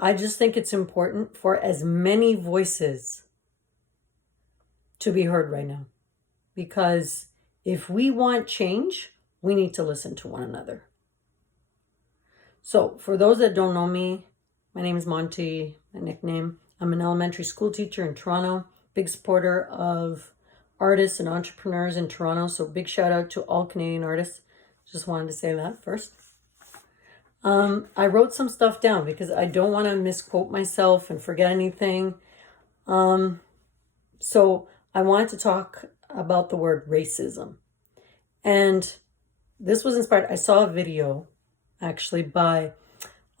I just think it's important for as many voices to be heard right now. Because if we want change, we need to listen to one another. So for those that don't know me, my name is Monty, my nickname. I'm an elementary school teacher in Toronto, big supporter of artists and entrepreneurs in Toronto. So big shout out to all Canadian artists. Just wanted to say that first. I wrote some stuff down because I don't want to misquote myself and forget anything. So I wanted to talk about the word racism. And this was inspired. I saw a video actually by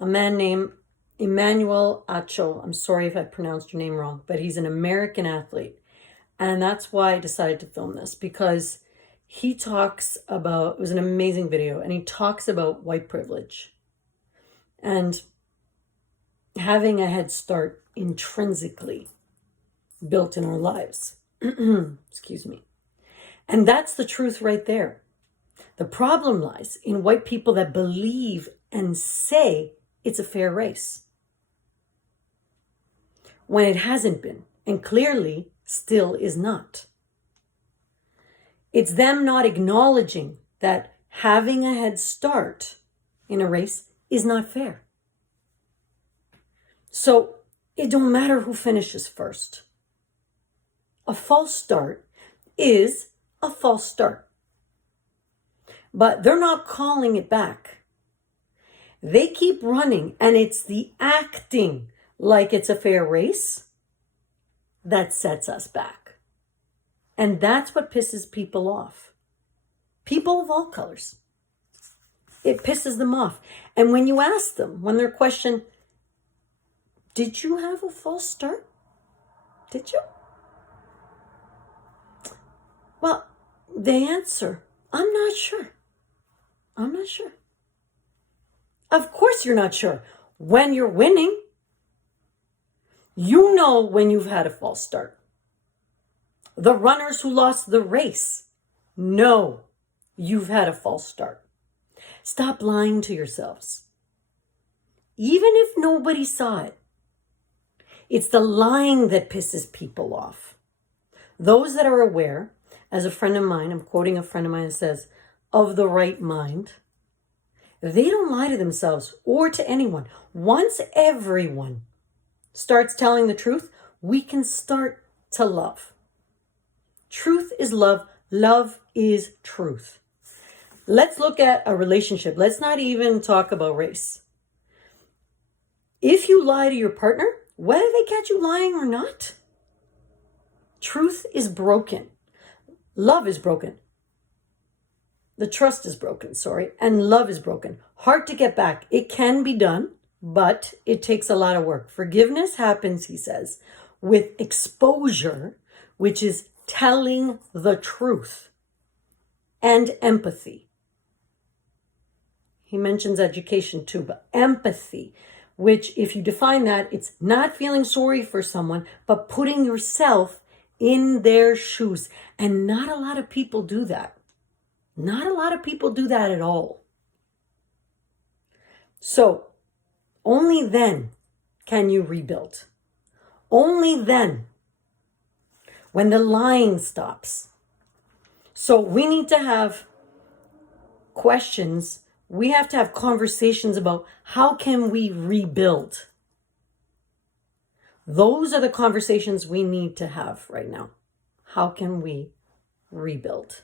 a man named Emmanuel Acho. I'm sorry if I pronounced your name wrong, but he's an American athlete. And that's why I decided to film this, because he talks about, it was an amazing video, and he talks about white privilege and having a head start intrinsically built in our lives. Excuse me. And that's the truth right there. The problem lies in white people that believe and say it's a fair race when it hasn't been, and clearly still is not. It's them not acknowledging that having a head start in a race is not fair. So it don't matter who finishes first. A false start is a false start. But they're not calling it back. They keep running, and it's the acting like it's a fair race that sets us back. And that's what pisses people off. People of all colors. It pisses them off. And when you ask them, when they're questioned, did you have a false start? Did you? Well, they answer, I'm not sure. I'm not sure. Of course you're not sure. When you're winning, you know when you've had a false start. The runners who lost the race know you've had a false start. Stop lying to yourselves. Even if nobody saw it, it's the lying that pisses people off. Those that are aware, as a friend of mine, I'm quoting a friend of mine that says, of the right mind, they don't lie to themselves or to anyone. Once everyone starts telling the truth, we can start to love. Truth is love. Love is truth. Let's look at a relationship. Let's not even talk about race. If you lie to your partner, whether they catch you lying or not, truth is broken. Love is broken. The trust is broken, and love is broken. Hard to get back. It can be done, but it takes a lot of work. Forgiveness happens, he says, with exposure, which is telling the truth, and empathy. He mentions education too, but empathy, which if you define that, it's not feeling sorry for someone, but putting yourself in their shoes. And not a lot of people do that. Not a lot of people do that at all. So only then can you rebuild. Only then, when the lying stops. So we need to have questions. We have to have conversations about how can we rebuild. Those are the conversations we need to have right now. How can we rebuild?